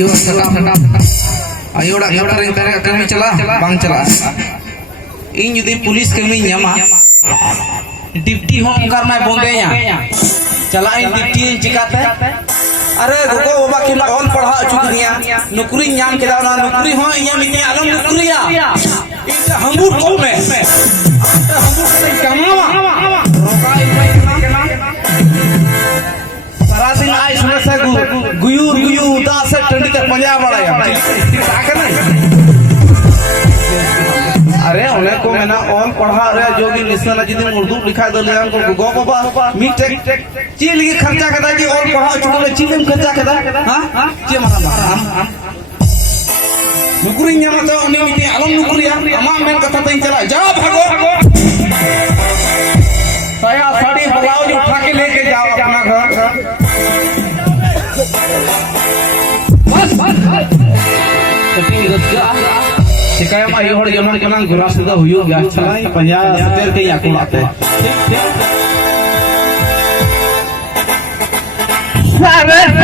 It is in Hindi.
ayo ayo dah yang tarik kami celah bang celah ini jadi polis kami nyama deputy home करना बोंदे चलाइन डिप्टी चिकाते अरे रुको बाबा कि ऑन पढ़ा चुकिया नौकरी नाम के दाना नौकरी हो इया मिने आलम नौकरिया इनका हमबुर को में हमबुर से कमावा रोकाई में सारा दिन आई सुन से गुयू दा से टंडी तक पंजा बड़ाया अरे उन्हें को मैंने ऑन पढ़ा रहे जो भी निशन जिदी उर्दू लिखा दो ले को गो बाबा मीटेक चील की खर्चा कदा जी ऑन पढ़ा चुके चील में खर्चा कदा हां जे मारा हम नौकरी न्याम तो उन्हें मिटे आलम नौकरिया अमा मेन कथा तई चला जाओ भागो साया साड़ी ब्लाउज उठा के लेके जाओ अपना घर बस कटिंग रजा शिकायत में ये होड़ जमन जमन गुरा सुदा हुयो गया चला 50 70 के याकू आते ठीक